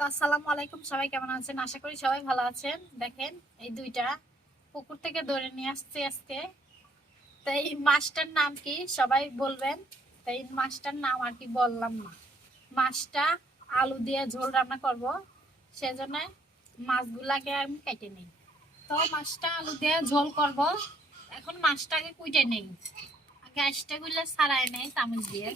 তো আসসালামু আলাইকুম, সবাই কেমন আছেন? আশা করি সবাই ভালো আছেন। দেখেন, এই দুইটা পুকুর থেকে ধরে নিয়ে আসছি আজকে। তো এই মাছটার নাম কি সবাই বলবেন? তো এই মাছটার নাম আর কি বললাম না। মাছটা আলু দিয়ে ঝোল রান্না করব, সেজন্য মাছগুলাকে আমি কেটে নিই। তো মাছটা আলু দিয়ে ঝোল করব। এখন মাছটাকে কুইটে নেই, আগে আইসটা গুলো ছাড়াই নেই চামচ দিয়ে।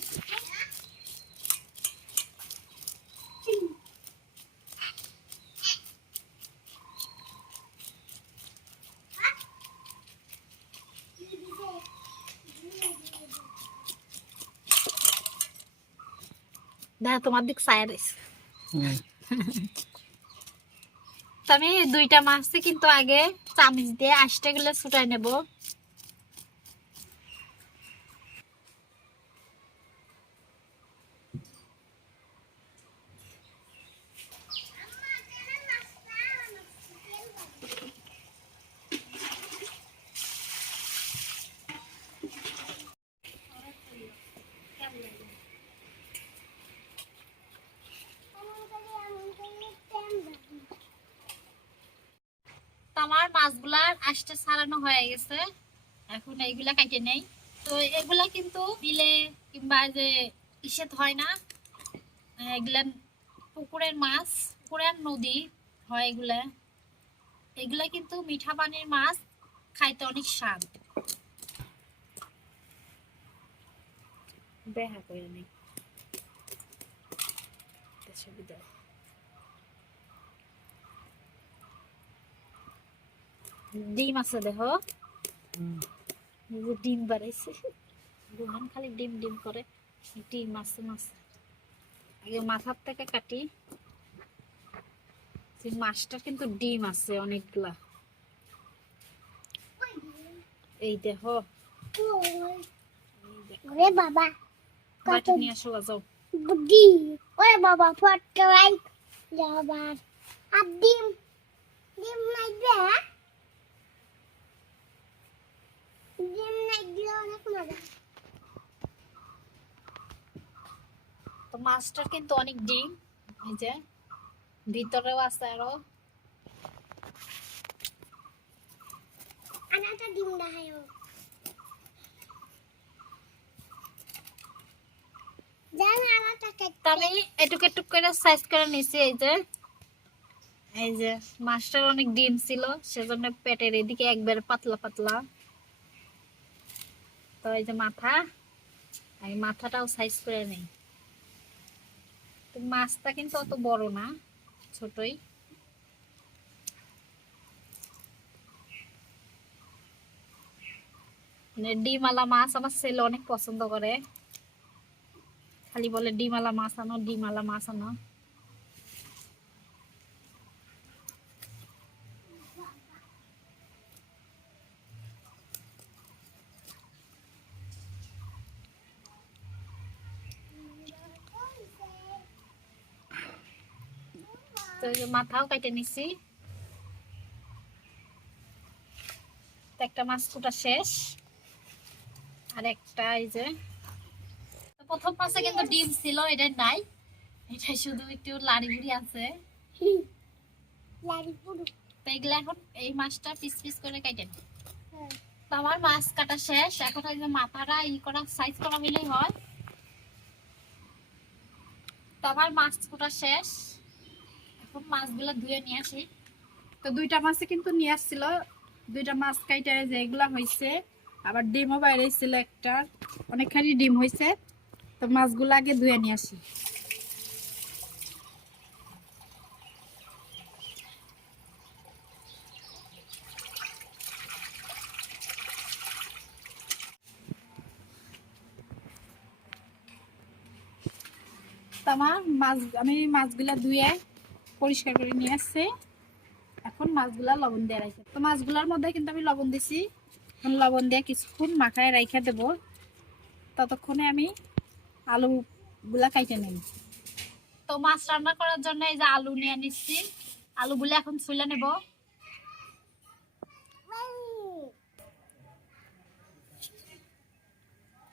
দেখো তোমার দিক ছায়া দিস। আমি দুইটা মাছই কিন্তু আগে চামচ দিয়ে আঁশটা গুলো ছুটাই নেব। আমার মাছগুলার আঁশটা ছাড়ানো হয়ে গেছে, এখন এইগুলা কাটে নেই। তো এগুলা কিন্তু বিলে কিংবা যে ইসেত হয় না, এগুলা পুকুরের মাছ, পুকুরের নদী হয় এগুলা। এগুলা কিন্তু মিঠা পানির মাছ, খাইতে অনেক স্বাদ। দেখা করে নেই সুবিধা। ডিম আছে দেখো, ডিম বাড়াইছে, রোহান খালি ডিম ডিম করে। ডিম আছে মাছ, আগে মাথার থেকে কাটি। মাছটা কিন্তু ডিম আছে অনেকগুলা, এই দেখো। ওরে বাবা, বাটি নিয়ে আসো, যাও। বুদ্ধি। ওরে বাবা, ফটকাই যাবার। আর ডিম, ডিম নাই দে। ডিম নাই দিলে অনেক মজা। তো মাছটার কিন্তু অনেক ডিম, এই যে ভিতরেও আছে আরো। আনাটা ডিম দেখায়ও। জান আনাটা তো আমি এটুক এটুক করে সাইজ করে নিছি। এই যে মাছটার অনেক ডিম ছিল, সেজন্য পেটের এদিকে একবার পাতলা পাতলা। তো এই যে মাথা, আমি মাথাটাও সাইজ করে নেই। তো মাছটা কিন্তু অত বড় না, ছোটই। মানে ডিমওয়ালা মাছ আমার ছেলে অনেক পছন্দ করে, খালি বলে ডিমওয়ালা মাছ আনো, ডিমওয়ালা মাছ আনো। তো এই যে মাথাও কেটে নিছি। একটা মাছ কুটা শেষ, আর একটা এই যে প্রথম মাছে কিন্তু ডিম ছিল, এটা নাই, এটা শুধু একটু লাড়ি বুড়ি আছে। তো এগুলা এখন এই মাছটা পিস পিস করে কেটে নিই। তো আমার মাছ কাটা শেষ, এখন ওই যে মাথাটা ই করা সাইজ করা হলেই হয়। তো আমার মাছ কাটা শেষ, এখন মাছগুলো ধুয়ে নিয়ে আসি। তো দুইটা মাছে কিন্তু নিয়ে আসছিল, দুইটা মাছ কাইটা যে এগুলা হয়েছে, আবার ডিমও বাইরে ছিল একটা, অনেকখানি ডিম হয়েছে। তো মাছগুলো আগে ধুয়ে নিয়ে আসি। আমি মাছগুলা ধুয়ে পরিষ্কার করে নিয়ে আসছি। এখন মাছগুলা লবণ দিয়ে রাখি। তো মাছগুলার মধ্যে কিন্তু আমি লবণ দিছি, লবণ দিয়ে কিছুক্ষণ মাখায় রাখা দেব। ততক্ষণে আমি আলু গুলা কাইটে নেব। তো মাছ রান্না করার জন্য এই যে আলু নিয়ে নিচ্ছি, আলুগুলো এখন ছুলে নেব।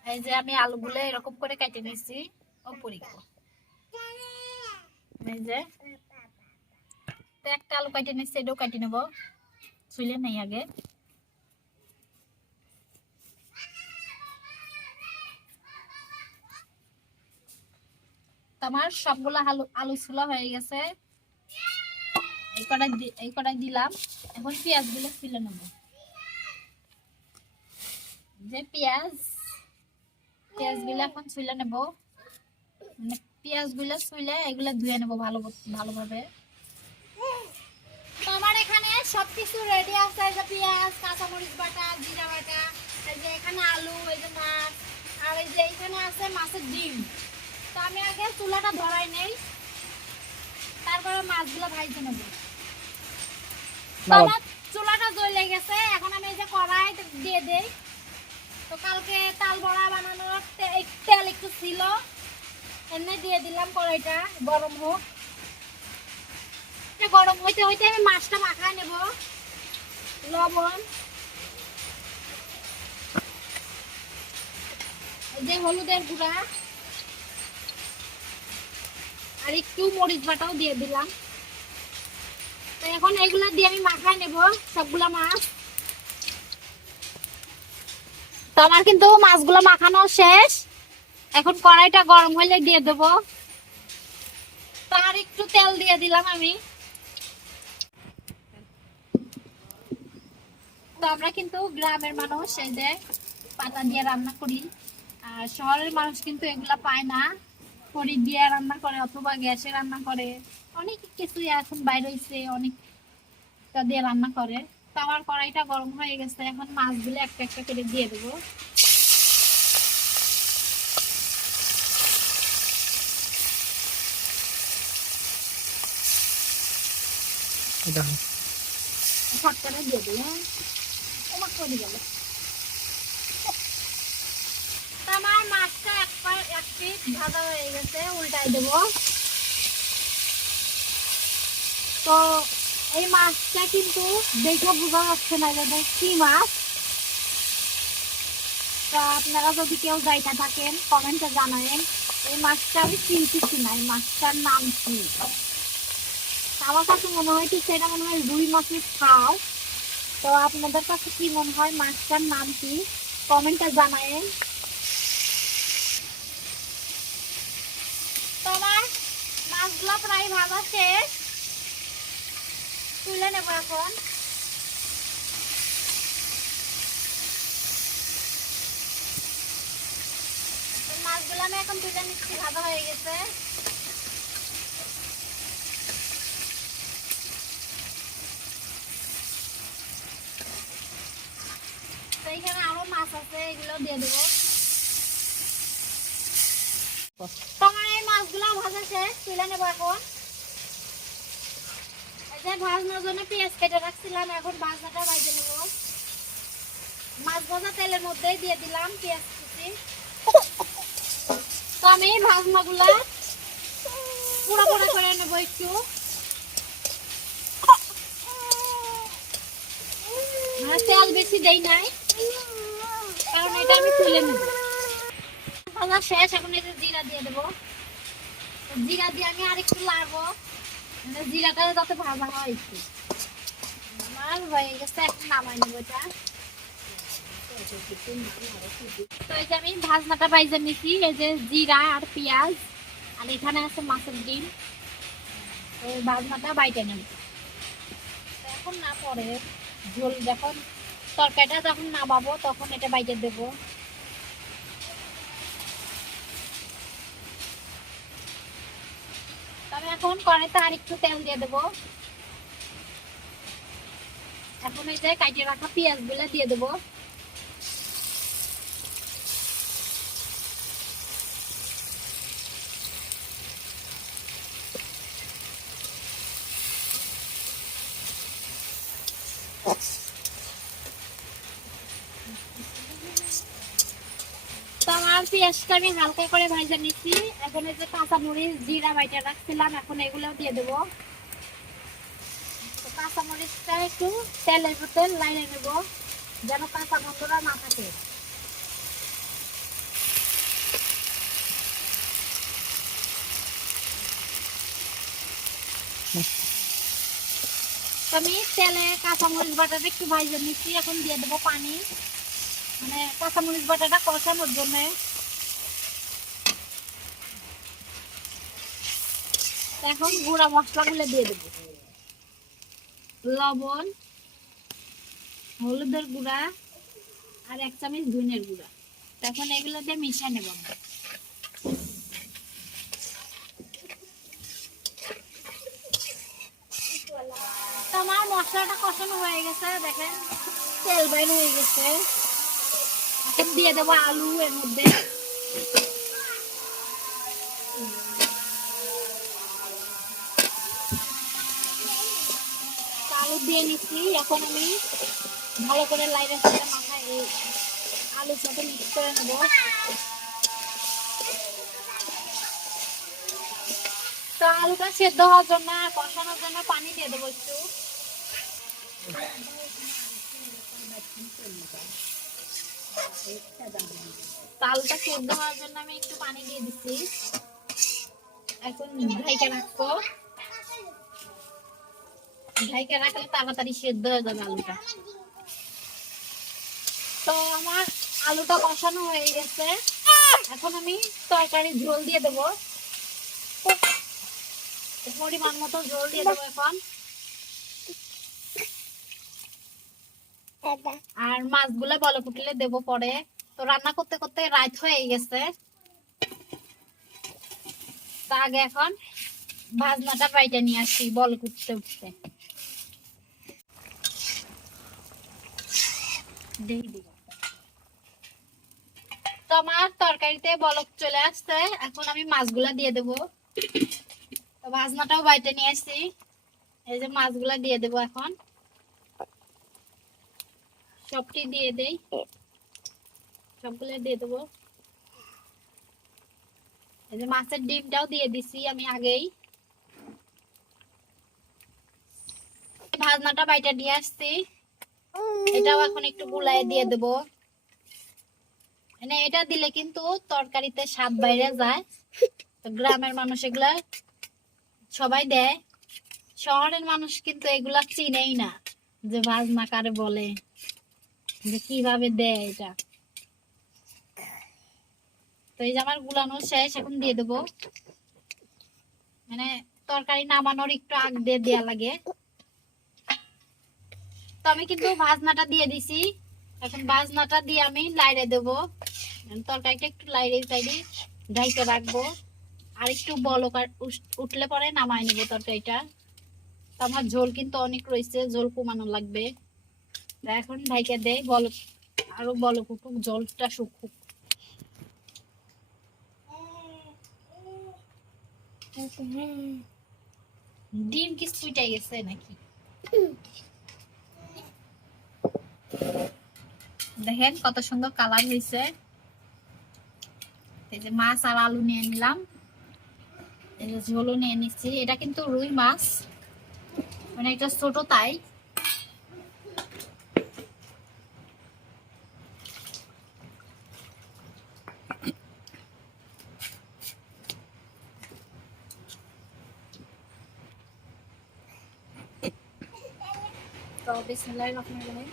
এই যে আমি আলুগুলো এরকম করে কেটে নিচ্ছি। এই যে তো একটা আলু কাটে নিচ্ছি, এটাও কাটে নেবো, ছুলে নেই আগে। তো আমার সবগুলো আলু আলু ছোলা হয়ে গেছে, এই কড়াই দিলাম। এখন পেঁয়াজ গুলো ছুলে নেবো। যে পেঁয়াজ গুলো এখন ছুলে নেবো, মানে পেঁয়াজ গুলো ছুলে এগুলো ধুয়ে নেবো ভালোভাবে। তো আমার এখানে সবকিছু রেডি আছে, এই যে পেঁয়াজ, কাঁচামরিচ বাটা, জিরা বাটা, এই যে এখানে আলু, এই যে মাছ, আর এই যে এখানে আছে মাছের ডিম। তো আমি আগে চুলাটা ধরাই নেই, তারপরে মাছগুলো ভাজতে নেবো। তো আমার চুলাটা জ্বলে গেছে, এখন আমি এই যে কড়াই দিয়ে দেই। তো কালকে তাল বড়া বানানোর তেল একটু ছিল, এমনি দিয়ে দিলাম। কড়াইটা গরম হোক, গরম হইতে হইতে আমি মাছটা মাখায় নেব। লবণ, এই যে হলুদের গুঁড়া, আর একটু মরিচ বাটাও দিয়ে দিলাম। তো এখন এগুলা দিয়ে আমি মাখায় নেব সবগুলা মাছ। তো আমার কিন্তু মাছগুলো মাখানো শেষ, এখন কড়াইটা গরম হলে দিয়ে দেবো। তার একটু তেল দিয়ে দিলাম আমি। তো আমরা কিন্তু গ্রামের মানুষ, এই যে পাতা দিয়ে রান্না করি, আর শহরের মানুষ কিন্তু এগুলা পায় না, খড়ি দিয়ে রান্না করে অথবা গ্যাসে রান্না করে, অনেক কিছু এখন বাইরে হয়েছে, অনেকটা দিয়ে রান্না করে। তো আমার কড়াইটা গরম হয়ে গেছে, এখন মাছগুলো একটা একটা করে দিয়ে দেবো। ঢাকনাটা দিয়ে দেবো, তোমার করে গেল। আমার মাছটা এক পিস ভাজা হয়ে গেছে, উল্টাই দেবো। তো এই মাছটা কিন্তু দেখে বোঝা যাচ্ছে না যে কি মাছ। তো আপনারা যদি কেউ যাইতে থাকেন কমেন্টে জানাবেন এই মাছটা আমি চিনতেছি না, এই মাছটার নাম কি। আমার কাছে মনে হয় কি সেটা মনে হয় রুই মাছের খাও। তো আপনাদের কাছে কি মনে হয় মাছটার নাম কি, কমেন্টে জানাবেন। তো আমার মাছগুলো প্রায় ভাজা শেষ, তুলে নেব এখন। মাছগুলো আমি এখন তুলে নিচ্ছি, ভাজা হয়ে গেছে। তো এখানে আরো মাছ আছে, এগুলো দিয়ে দেবো। তোমার এই মাছগুলো ভাজা শেষ, তুলে নেবো এখন। এই যে ভাজনার জন্য পেঁয়াজ কেটে রাখছিলাম, এখন ভাজনাটা ভাজে নেবো। মাছ ভাজা তেলের মধ্যেই দিয়ে দিলাম পেঁয়াজ কুচি। তো আমি ভাজনাগুলা পুরো পুরো করে নেবো একটু, তেল বেশি দেই নাই, কারণ এটা আমি তুলে নেব। ভাজা শেষ, এখন এই যে জিরা দিয়ে দেবো। জিরা দিয়ে আমি আরেকটু লাড়বো, জিরাটা যাতে ভাজা হয় একটু। আমার হয়ে গেছে, এখন নামাই নেবো এটা। তো এই যে আমি ভাজনাটা ভাজে নিছি, এই যে জিরা আর পেঁয়াজ, আর এখানে আছে মাছের ডিম। এই ভাজনাটা বাইটে নেব। এখন না পরে ঝোল, যখন তরকারিটা যখন নামাবো তখন এটা বাইটে দেবো। তবে এখন কড়াইতে আর একটু তেল দিয়ে দেবো। এখন এই যে কাটিয়ে রাখা পেঁয়াজ গুলো দিয়ে দেবো। তো আমার পেঁয়াজটা আমি হালকা করে ভাজা নিচ্ছি। এখন এই যে কাঁচামরিচ জিরা বাইটা রাখছিলাম, এখন এগুলো দিয়ে দেবো। তো কাঁচামরিচটা একটু তেলের ভিতরে লাইনে নেব, যেন কাঁচা গন্ধটা না থাকে। তো আমি তেলে কাঁচামরিচ বাটাটা একটু ভাজে নিচ্ছি, এখন দিয়ে দেবো পানি, মানে কাঁচামরিচ বাটাটা কষানোর জন্য। এখন গুঁড়া মশলাগুলো দিয়ে দেবো, লবণ, হলুদের গুঁড়া আর 1 চামচ ধনিয়ার গুঁড়া। এখন এগুলো দিয়ে মিশিয়ে নেব আমরা। তো আমার মশলাটা কষানো হয়ে গেছে, দেখেন তেল বাইর হয়ে গেছে। এখন দিয়ে দেবো আলু এর মধ্যে। আলু দিয়ে নিচ্ছি, এখন আমি ভালো করে লাইনের সাথে মাথায় এই আলুর সাথে মিক্স করে নেবো। তো আলুটা সেদ্ধ হওয়ার জন্য, কষানোর জন্য পানি দিয়ে দেবো একটু। আলুটা সেদ্ধ হওয়ার জন্য আমি একটু পানি দিয়ে দিচ্ছি। এখন ঢাইকা রাখবো, ঢাইকা রাখলে তাড়াতাড়ি সেদ্ধ হয়ে যাবে আলুটা। তো আমার আলুটা কষানো হয়ে গেছে, এখন আমি তরকারি ঝোল দিয়ে দেবো, পরিমাণ মতো ঝোল দিয়ে দেবো এখন। আর মাছগুলা বলে ফুটলে দেবো পরে। তো রান্না করতে করতে রাত হয়ে গেছে, তা আগে এখন ভাজনাটা বাইটা নিয়ে আসি বল উঠতে উঠতে। তো আমার তরকারিতে বলক চলে আসছে, এখন আমি মাছগুলা দিয়ে দেবো। তো ভাজনাটাও বাইটে নিয়ে আসছি, এই যে মাছগুলা দিয়ে দেবো এখন। সবটি দিয়ে দেই, সবগুলো দিয়ে দেবো। এই যে মাছের ডিমটাও দিয়ে দিছি আমি আগেই। ভাজনাটা বাইটা নিয়ে আসছি, এটাও এখন একটু গুলায় দিয়ে দেবো। মানে এটা দিলে কিন্তু তরকারিতে স্বাদ বাইরে যায়। তো গ্রামের মানুষ এগুলা সবাই দেয়, শহরের মানুষ কিন্তু এগুলা চিনেই না যে ভাজনা কারে বলে, যে কিভাবে দেয় এটা। তো এই যে আমার গুলানো শেষ, এখন দিয়ে দেবো। মানে তরকারি নামানোর একটু আগ দিয়ে দেয়া লাগে। তো আমি কিন্তু ভাজনাটা দিয়ে দিছি, এখন ভাজনাটা দিয়ে আমি লাইরে দেবো। তরকারিটা একটু লাইরে সাইডে ঢাইকে রাখবো, আর একটু বলক উঠলে পরে নামাই নেবো তরকারিটা। তো আমার ঝোল কিন্তু অনেক রয়েছে, ঝোল কমানো লাগবে। এখন ঢাইকে দেই, বলক আরো বলক উঠুক, জলটা শুকুক। ডিম কি সুইটাই গেছে নাকি? দেখেন কত সুন্দর কালার হয়েছে। এই যে মাছ আর আলু নিয়ে নিলাম, এই যে ঝোলও নিয়ে নিচ্ছি। এটা কিন্তু রুই মাছ, মানে এটা ছোট তাই। তো বিসমিল্লাহির রহমানির রহিম।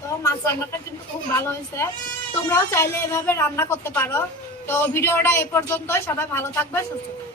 তো মাছ রান্নাটা কিন্তু খুব ভালো হয়েছে, তোমরাও চাইলে এভাবে রান্না করতে পারো। তো ভিডিওটা এ পর্যন্ত, সবাই ভালো থাকবে, সুস্থ থাকবে।